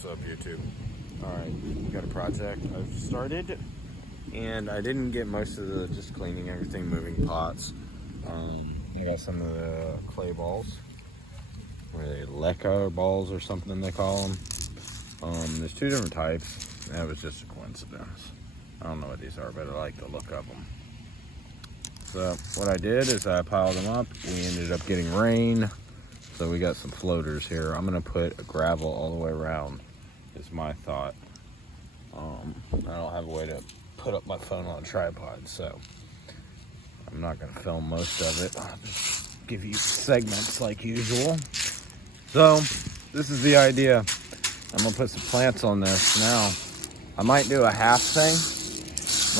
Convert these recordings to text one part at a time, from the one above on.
What's up, YouTube? Alright, got a project I've started, and I didn't get most of the just cleaning everything, moving pots. I got some of the clay balls, or they lacquer balls or something they call them. There's two different types. That was just a coincidence. I don't know what these are, but I like the look of them. So what I did is I piled them up. We ended up getting rain, so we got some floaters here. I'm gonna put a gravel all the way around, is my thought. I don't have a way to put up my phone on a tripod, so I'm not gonna film most of it. I'll just give you segments like usual. So this is the idea. I'm gonna put some plants on this now. I might do a half thing,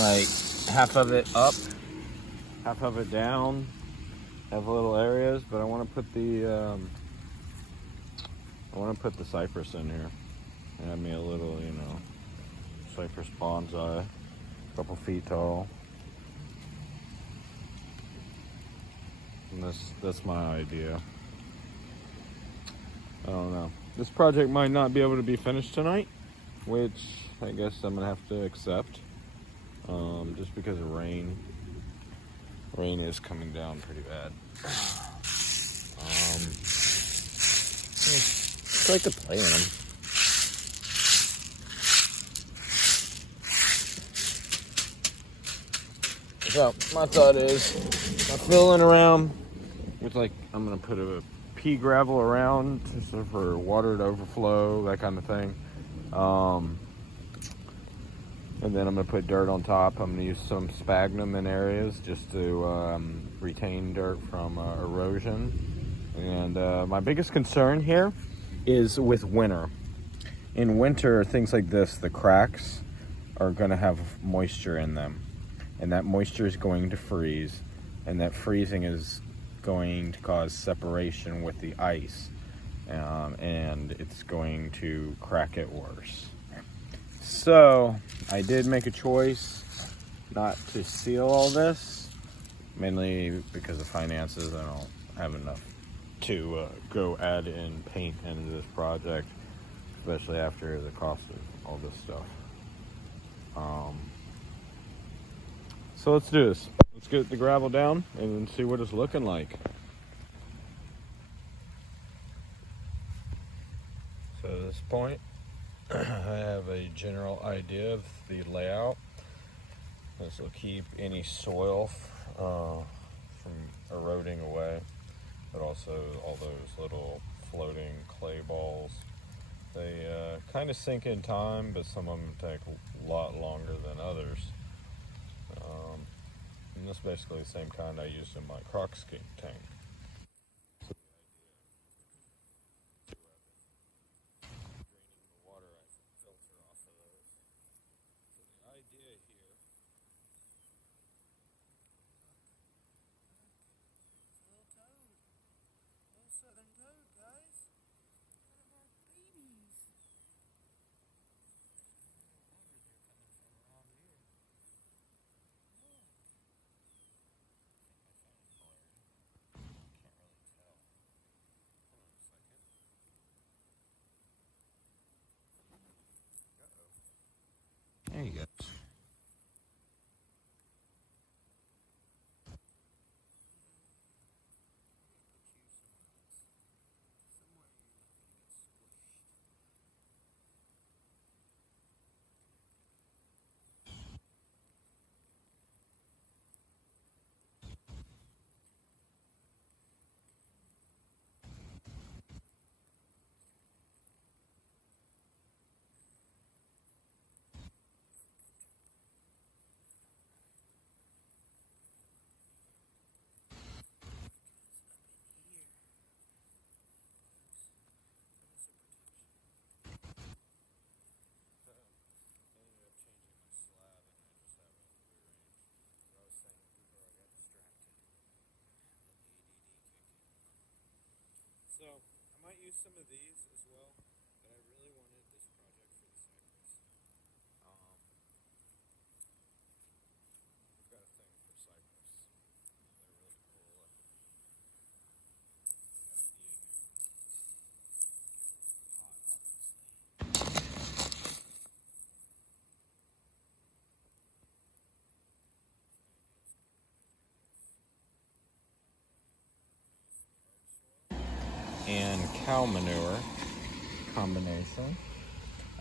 like half of it up, half of it down, have little areas, but I want to put the cypress in here. And have me a little, cypress bonsai, a couple feet tall. And that's my idea. I don't know. This project might not be able to be finished tonight, which I guess I'm gonna have to accept. Just because of rain. Rain is coming down pretty bad. It's like a plan. So my thought is, I'm filling around with I'm gonna put a pea gravel around just for water to overflow, that kind of thing. And then I'm gonna put dirt on top. I'm gonna use some sphagnum in areas just to retain dirt from erosion. And my biggest concern here is with winter. In winter, things like this, the cracks are gonna have moisture in them. And that moisture is going to freeze. And that freezing is going to cause separation with the ice. And it's going to crack it worse. So I did make a choice not to seal all this, mainly because of finances. I don't have enough to go add in paint into this project, especially after the cost of all this stuff. So let's do this. Let's get the gravel down and see what it's looking like. So at this point, I have a general idea of the layout. This will keep any soil from eroding away, but also all those little floating clay balls. They kind of sink in time, but some of them take a lot longer than others. And this is basically the same kind I used in my crock skate tank. There you go. So I might use some of these as well, but I really wanted this project for the cypress. I've got a thing for cypress. They're really cool. The idea here, get rid of the pot, obviously. cow manure combination.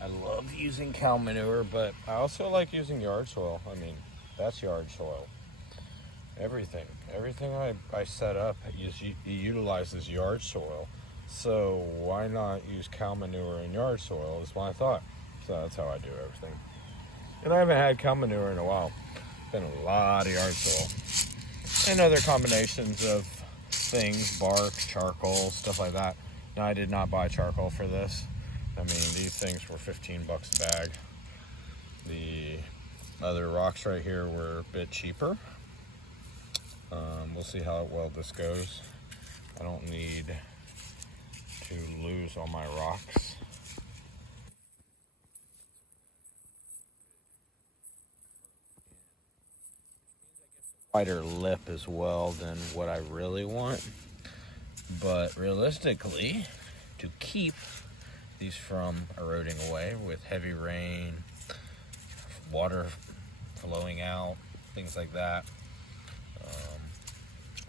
I love using cow manure, but I also like using yard soil. I mean, that's yard soil. Everything I set up utilizes yard soil. So why not use cow manure in yard soil is my thought. So that's how I do everything. And I haven't had cow manure in a while. Been a lot of yard soil. And other combinations of things, bark, charcoal, stuff like that. Now I did not buy charcoal for this. I mean, these things were 15 bucks a bag. The other rocks right here were a bit cheaper. We'll see how well this goes. I don't need to lose all my rocks. Wider lip as well than what I really want. But realistically, to keep these from eroding away with heavy rain, water flowing out, things like that,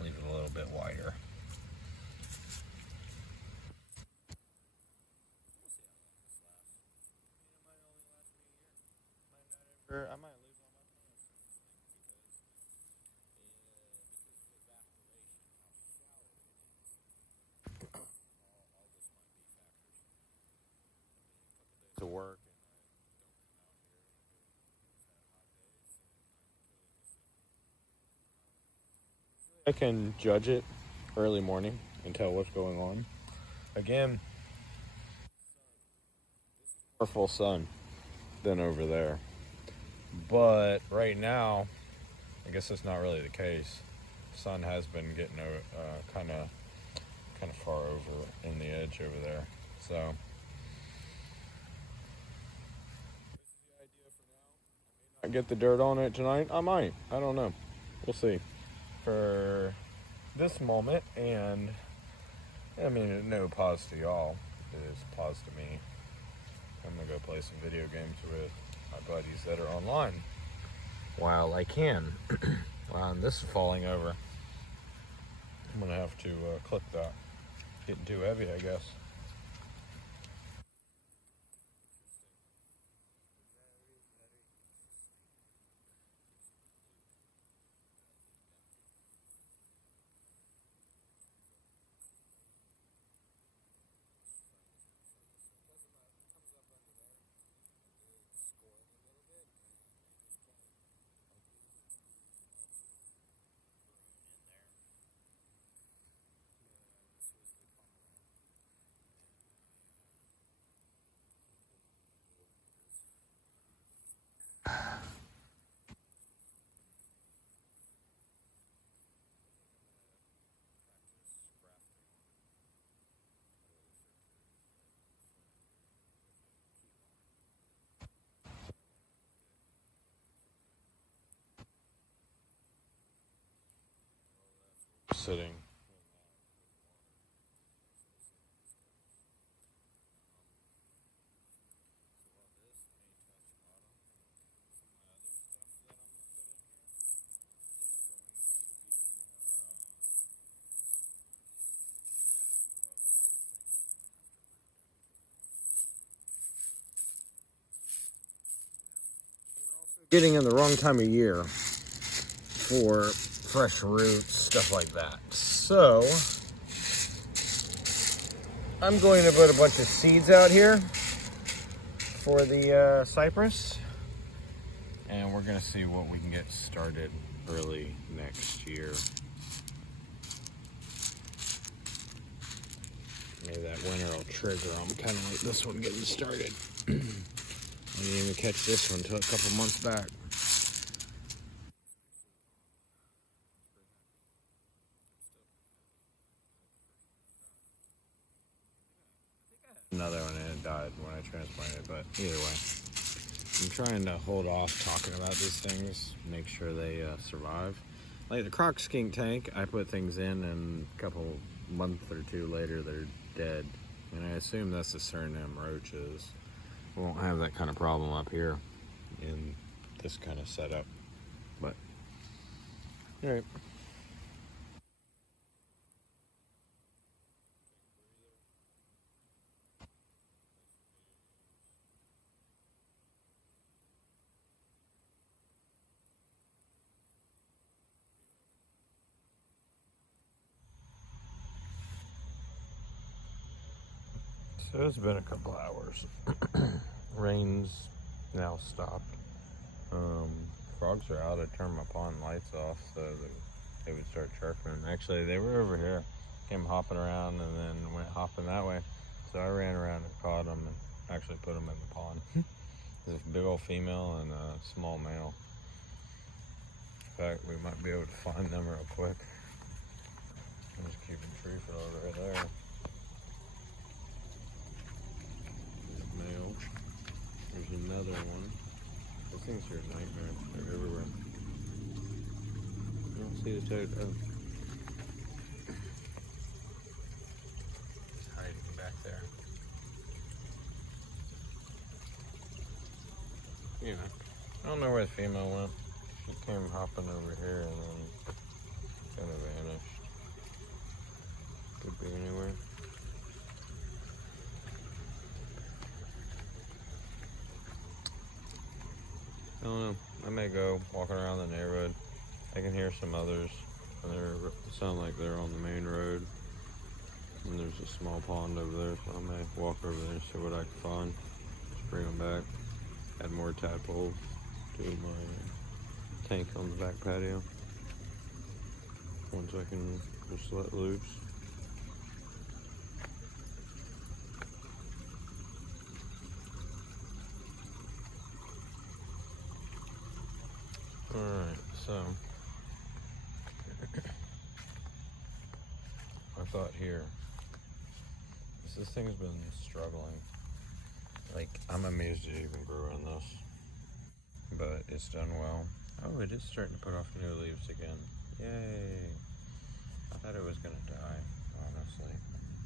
leave it a little bit wider. I might lose all my to work. I can judge it early morning and tell what's going on. Again, more full sun than over there. But right now, I guess that's not really the case. Sun has been getting kind of far over in the edge over there. So I get the dirt on it tonight. I might. I don't know. We'll see. For this moment, and I mean, no pause to y'all. It is pause to me. I'm gonna go play some video games with my buddies that are online while I can. Wow, and this is falling over. I'm gonna have to clip that. Getting too heavy, I guess. Sitting. Getting in the wrong time of year for fresh roots, stuff like that. So I'm going to put a bunch of seeds out here for the cypress, and we're gonna see what we can get started early next year. Maybe that winter will trigger them, kind of like this one getting started. I didn't even catch this one until a couple months back. Another one and it died when I transplanted, but either way, I'm trying to hold off talking about these things, make sure they survive. Like the croc skink tank, I put things in and a couple month or two later they're dead, and I assume that's the Suriname roaches. We won't have that kind of problem up here in this kind of setup, but all right. So it's been a couple hours. Rain's now stopped. Frogs are out. I turned my pond lights off so that they would start chirping. Actually, they were over here, came hopping around and then went hopping that way. So I ran around and caught them and actually put them in the pond. There's a big old female and a small male. In fact, we might be able to find them real quick. I'm just keeping tree frog right there. Male. There's another one. Those things are a nightmare. They're everywhere. I don't see the toad. Oh. He's hiding back there. Yeah. I don't know where the female went. She came hopping over here and then kind of vanished. Could be anywhere. I don't know. I may go walking around the neighborhood. I can hear some others. And they sound like they're on the main road. And there's a small pond over there, so I may walk over there and see what I can find. Just bring them back. Add more tadpoles to my tank on the back patio. Once I can just let loose. Alright, so I thought here, this thing's been struggling. Like, I'm amazed it even grew in this, but it's done well. Oh, it is starting to put off new leaves again. Yay. I thought it was gonna die, honestly.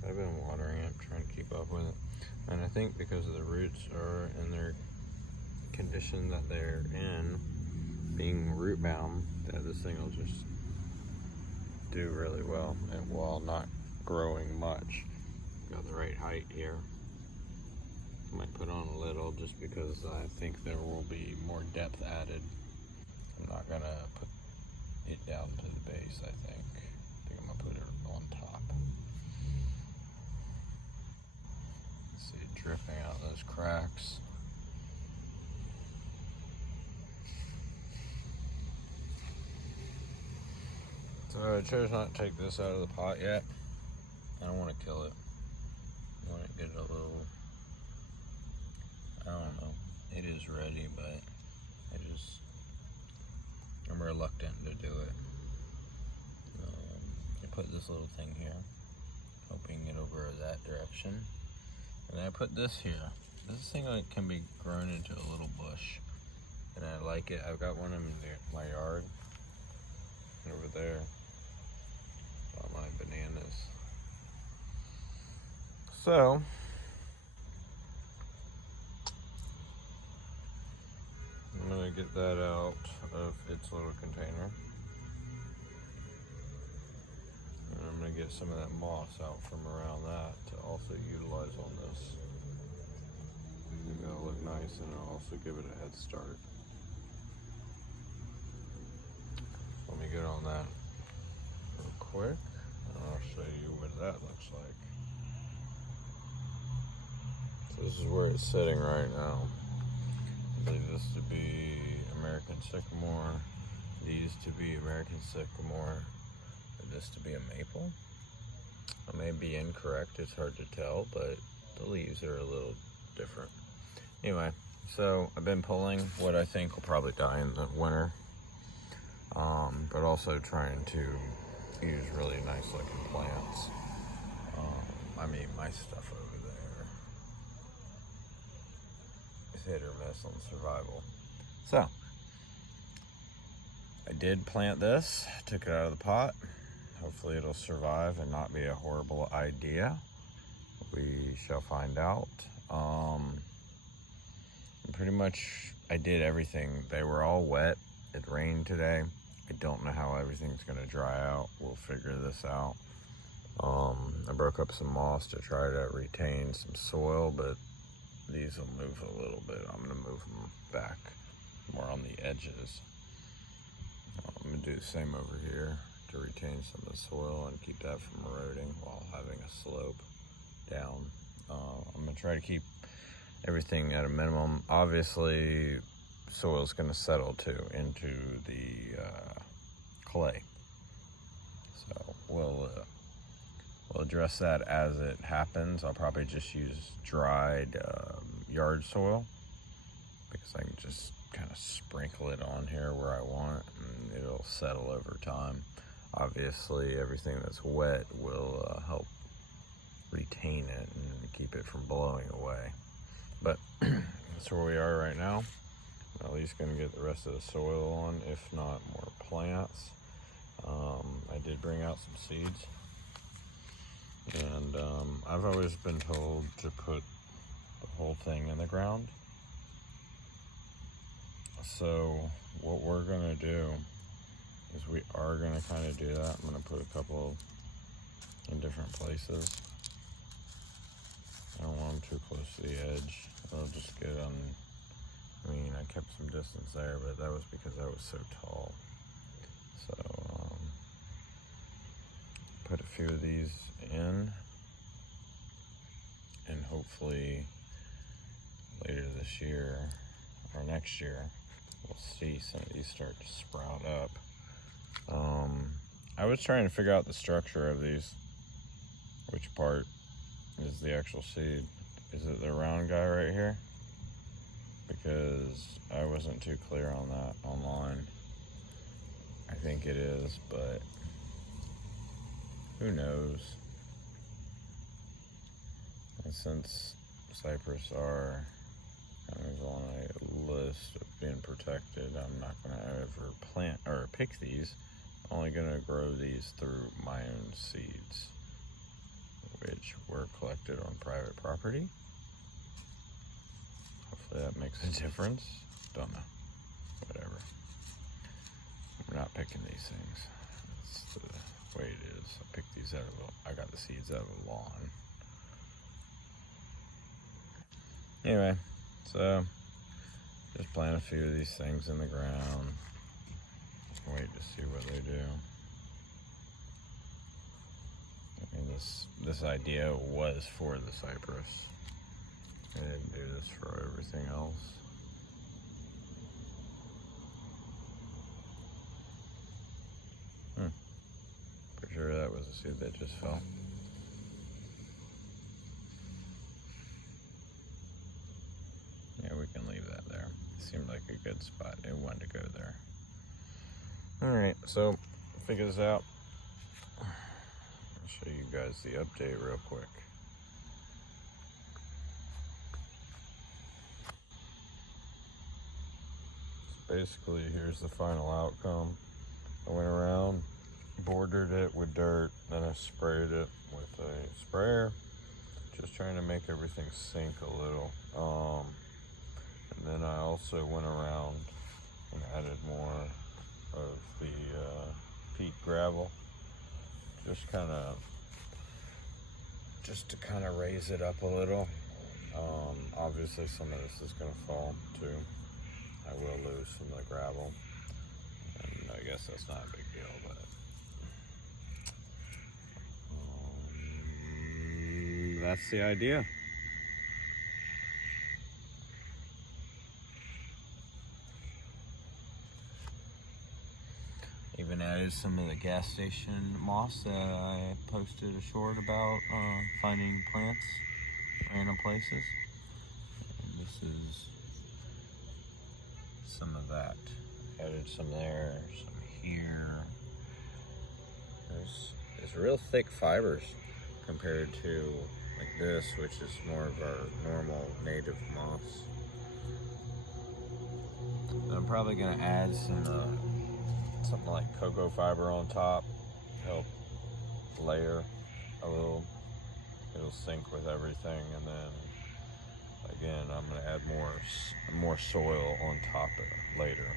I've been watering it, trying to keep up with it. And I think because the roots are in their condition that they're in, being root bound, that this thing will just do really well, and while not growing much. Got the right height here. Might put on a little just because I think there will be more depth added. I'm not gonna put it down to the base, I think. I think I'm gonna put it on top. See it dripping out those cracks. So I chose not to take this out of the pot yet. I don't want to kill it. I want to get it a little, I don't know. It is ready, but I'm reluctant to do it. I put this little thing here, hoping it'll grow that direction. And then I put this here. This thing can be grown into a little bush. And I like it. I've got one in my yard over there. Got my bananas. So I'm gonna get that out of its little container. And I'm gonna get some of that moss out from around that to also utilize on this. I think that'll look nice, and it'll also give it a head start. Let me get on that real quick, and I'll show you what that looks like. So this is where it's sitting right now. I believe this to be American sycamore, these to be American sycamore, and this to be a maple. I may be incorrect, it's hard to tell, but the leaves are a little different. Anyway, so I've been pulling what I think will probably die in the winter, but also trying to use really nice looking plants. I mean, my stuff over there is hit or miss on survival. So, I did plant this, took it out of the pot. Hopefully it'll survive and not be a horrible idea. We shall find out. Pretty much I did everything. They were all wet. It rained today. I don't know how everything's gonna dry out. We'll figure this out. I broke up some moss to try to retain some soil, but these will move a little bit. I'm gonna move them back more on the edges. I'm gonna do the same over here to retain some of the soil and keep that from eroding while having a slope down. I'm gonna try to keep everything at a minimum. Obviously, soil's gonna settle too into the clay, so we'll address that as it happens. I'll probably just use dried yard soil, because I can just kind of sprinkle it on here where I want, and it'll settle over time. Obviously, everything that's wet will help retain it and keep it from blowing away. But that's where we are right now. I'm at least going to get the rest of the soil on, if not more plants. I did bring out some seeds, and I've always been told to put the whole thing in the ground. So what we're going to do is we are going to kind of do that. I'm going to put a couple in different places. I don't want them too close to the edge. They'll just get on. I mean, I kept some distance there, but that was because I was so tall. So put a few of these in, and hopefully later this year or next year we'll see some of these start to sprout up. I was trying to figure out the structure of these. Which part is the actual seed? Is it the round guy right here? Because I wasn't too clear on that online. I think it is, but who knows? And since cypress are kind of on a list of being protected, I'm not going to ever plant or pick these. I'm only going to grow these through my own seeds, which were collected on private property. Hopefully that makes a difference. Don't know. Whatever. We're not picking these things. That's the way it is. I got the seeds out of a lawn. Anyway, so just plant a few of these things in the ground. Wait to see what they do. I mean, this idea was for the cypress. I didn't do this for everything else. Pretty sure that was a seed that just fell. Yeah, we can leave that there. Seemed like a good spot. It wanted to go there. Alright, so figure this out. I'll show you guys the update real quick. So basically, here's the final outcome. I went around, bordered it with dirt, then I sprayed it with a sprayer, just trying to make everything sink a little. And then I also went around and added more of the peat gravel, just to kind of raise it up a little. Obviously some of this is going to fall too. I will lose some of the gravel, and I guess that's not a big deal, but that's the idea. Even added some of the gas station moss that I posted a short about finding plants, random places. And this is some of that. Added some there, some here. There's real thick fibers compared to like this, which is more of our normal native moss. And I'm probably gonna add some something like cocoa fiber on top, help layer a little. It'll sync with everything, and then again I'm going to add more soil on top of it later.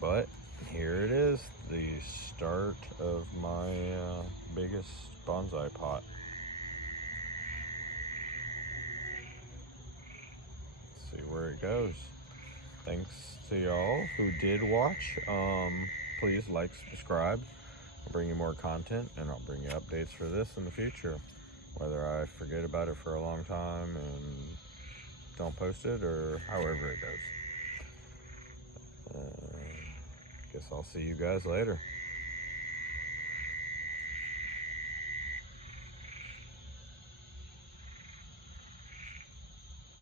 But here it is, the start of my biggest bonsai pot. Let's see where it goes. Thanks to y'all who did watch. Please like, subscribe. I'll bring you more content, and I'll bring you updates for this in the future. whether I forget about it for a long time and don't post it, or however it goes. Guess I'll see you guys later.